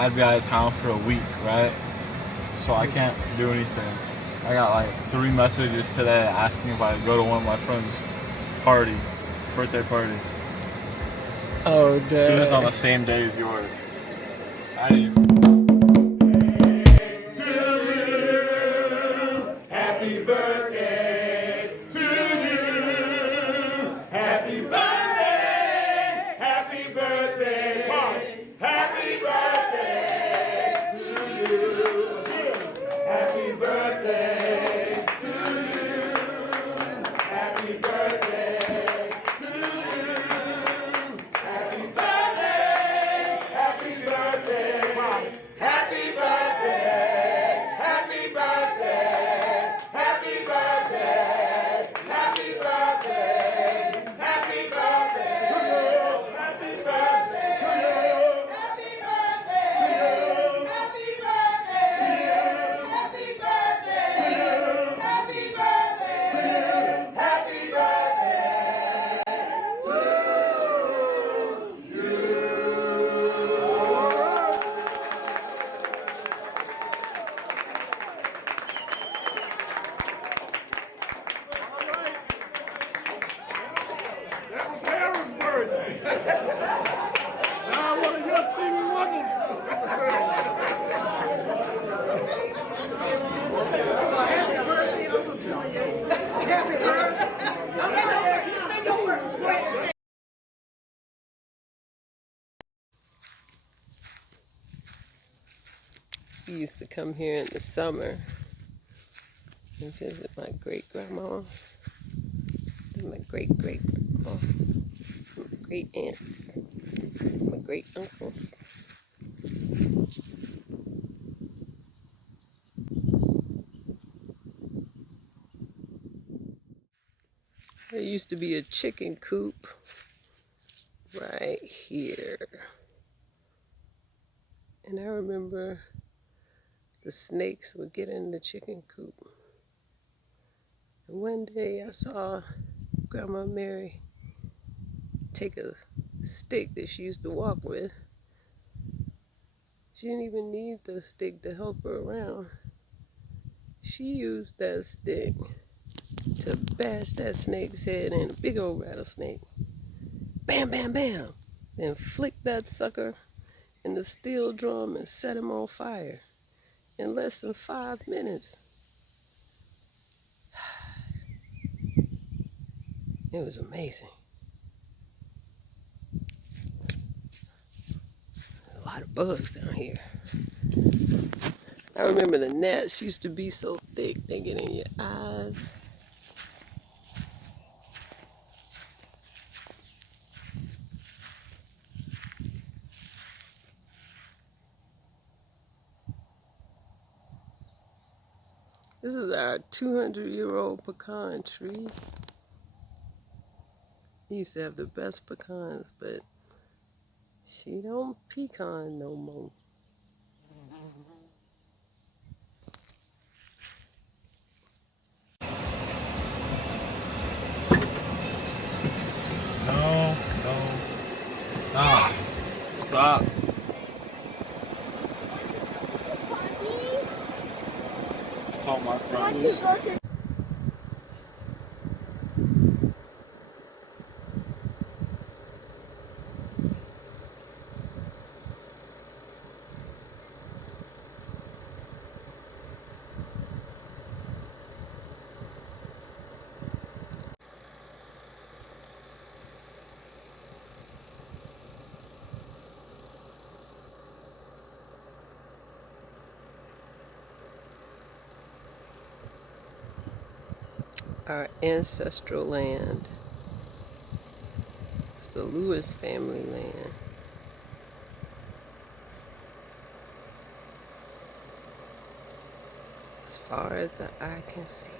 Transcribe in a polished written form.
I'd be out of town for a week, right? So I can't do anything. I got like 3 messages today asking if I could go to one of my friends' birthday party. Oh, Doing dang. this on the same day as yours. I didn't even... Happy birthday to you. Happy birthday. Happy birthday. Happy birthday to you. Happy birthday to you. Happy birthday to you. Happy birthday. Happy birthday. Happy birthday. Happy birthday. Happy birthday, happy birthday, happy birthday to you, happy birthday to you, happy birthday to you, happy birthday to you, happy birthday to you, happy birthday to you, happy birthday to you. That was Aaron's birthday. Now I want to hear Stevie Wonder's. Happy birthday, Uncle Junior. Happy birthday. We used to come here in the summer and visit my great-grandma and my great-great-grandma, my great-aunts, my great-uncles. There used to be a chicken coop right here. And I remember the snakes would get in the chicken coop. And one day I saw Grandma Mary take a stick that she used to walk with. She didn't even need the stick to help her around. She used that stick to bash that snake's head in, a big old rattlesnake. Bam, bam, bam. Then flick that sucker in the steel drum and set him on fire in less than 5 minutes. It was amazing. A lot of bugs down here. I remember the gnats used to be so thick they get in your eyes. This is our 200-year-old pecan tree. He used to have the best pecans, but she don't pecan no more. No. Ah, stop. I told my friend. Our ancestral land. It's the Lewis family land. As far as the eye can see.